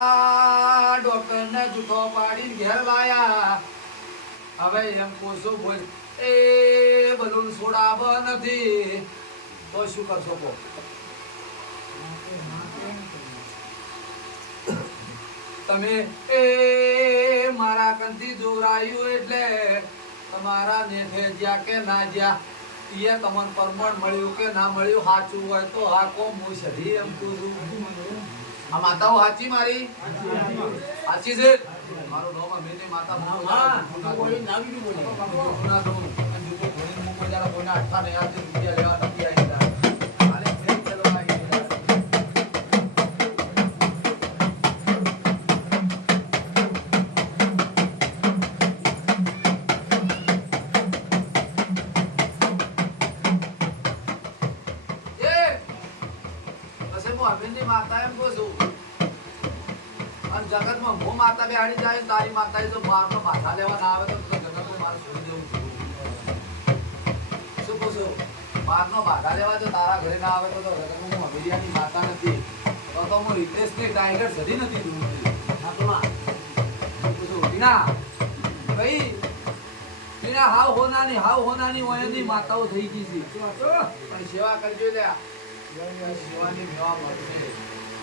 Doctor ને જૂઠો પાડીને ઘેર લાયા. હવે એમ કોસો બોલ એ બલૂન છોડાવ નથી તો શું કરશો કો? તમે એ મારા કંથી જોરાયું એટલે તમારા નેઠે જ્યાં કે ના જ્યાં એ તમને પરમણ મળ્યું કે ના મળ્યું સાચું હોય તો હા કો હું સધી એમ કહું છું. આ માતાઓ સાચી મારી સાચી છે. મારું નામ અમીની માતા કોઈ નાવી બોલે ના દઉં અને જો કોઈ મુકો જરા કોઈના અઠા ને યાદ રૂપિયા લેવા નથી આવી આલે ફેર ચલો આવી એ બસે હું અમીની માતા એમ કહું છું. જગત માં હું માતા બેહાડી જાય તારી માતા જો મારનો પાછા લેવા ના આવે તો જગત માં મારે છોડી દેવું. શું પૂછો? મારનો પાછા લેવા જો તારા ઘરે ના આવે તો જગત માં હું અમીરિયાની માતા નથી તો હું રિતેશ ની ટાઈગર સધી નથી દઉં. પૂછો ટીના કઈ ટીના હાવ હોનાની ઓયની માતાઓ થઈ ગઈ છે પણ સેવા કરજો લે સેવાની મેવા મળશે.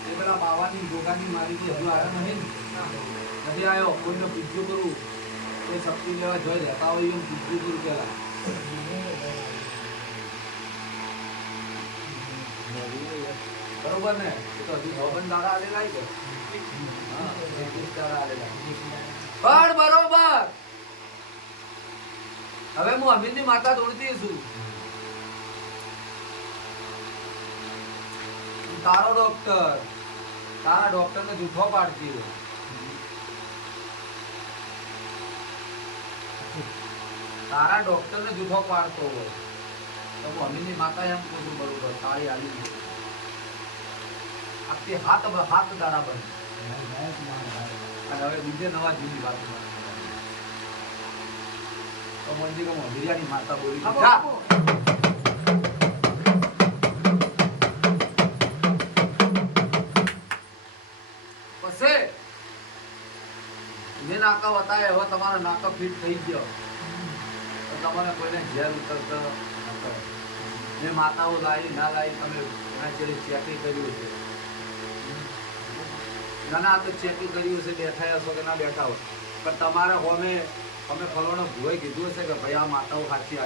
એ પેલા બાવાની ગોગાની મારી હજુ આવ્યો નથી આવ્યો. કોઈને પૂછ્યું કરું એ શક્તિ લેવા જોઈ રહેતા હોય એમ પૂછ્યું કરું પેલા બરોબર ને? એ તો હજુ 9 દાડા આલેલા કે 21 દાડા આલેલા પણ બરોબર. હવે હું અમીનની માતા દોડતી છું. તારો ડોક્ટર તારા ડોક્ટર ને જૂઠો પાડતી હોય. તારા ડોક્ટર ને જૂઠો પાડતો હોય તો હું અમીની માતા એમ કહું છું બરોબર તાળી આલી ગઈ આખી હાથ દાડા બંધ અને હવે બીજે નવા જૂની વાત તો મંજી કહું બિરિયાની માતા બોલી મેં નાકા બતાવે હવે તમારો નાકા ફિટ થઈ ગયો તો તમારે કોઈને ઝેર ઉતરતો મેં માતાઓ લાવી ના લાવી તમે એના ચેડી ચેકિંગ કર્યું છે. ના તો ચેકિંગ કર્યું છે બેઠા હશો કે ના બેઠા હો પણ તમારે હોમે અમે ફલવાનો ભૂએ કીધું હશે કે ભાઈ આ માતાઓ સાચી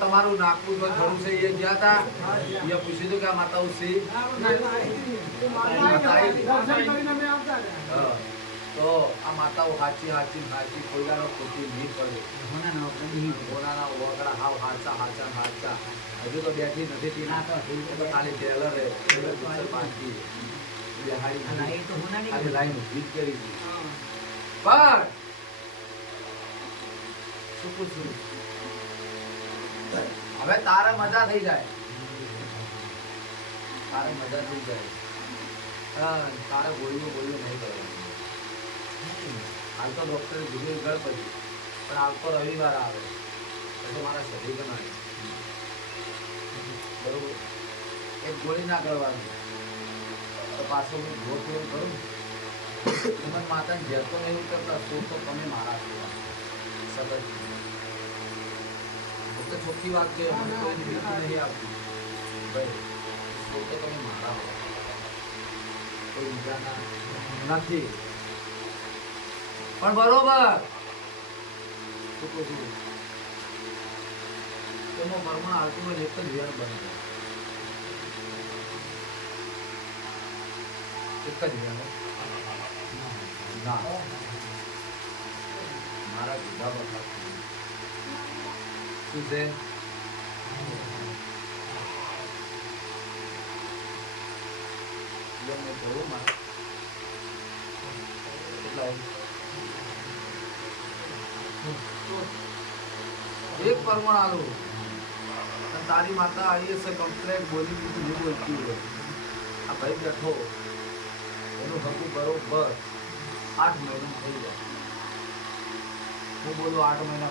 તમારું નાકું જો થોડું છે એ ગયા હતા એ પૂછ્યું હતું કે આ માતાઓ છે તો આ માતાઓ સાચી કોઈ દાડો ખોટી નહીં પડે. કોનાના ઓગળા હાવ હાચા હજુ તો બેઠી નથી ખાલી ટેલર પાછી બેહાડી લાઈન ઉભી કરી પણ શું પૂછું હવે તારે મજા થઈ જાય તારે બોલ્યું નહીં કરવાનું. હાલ તો ડોક્ટરે કીધું ગળ પછી પણ હાલ તો રવિવાર આવે તો મારા શરીર બનાવે બરોબર. એક ગોળી ના કરવાની તો પાછો હું ભોગ કરું તમે માતાને ઘેર તો નહીં કરતા તો તમે મારા સગત તો ચોખ્ખી વાત કે મને કોઈ નહીં આપતી ભાઈ તો તમે મારા હો કોઈ બીજાના નથી પણ બરોબર શું કહું છું એમાં મરમાં આવતું હોય એક જ વેર બને એક જ વેર ના મારા જુદા બધા શું છે એક પરમાણ આલું તારી માતા આવી હશે કમ્પ્લેટ બોલી દીધું નહીં બોલતી હોય આ ભાઈ બેઠો એનું હકું બરોબર 8 મહિના થઈ જાય. હું બોલું 8 મહિના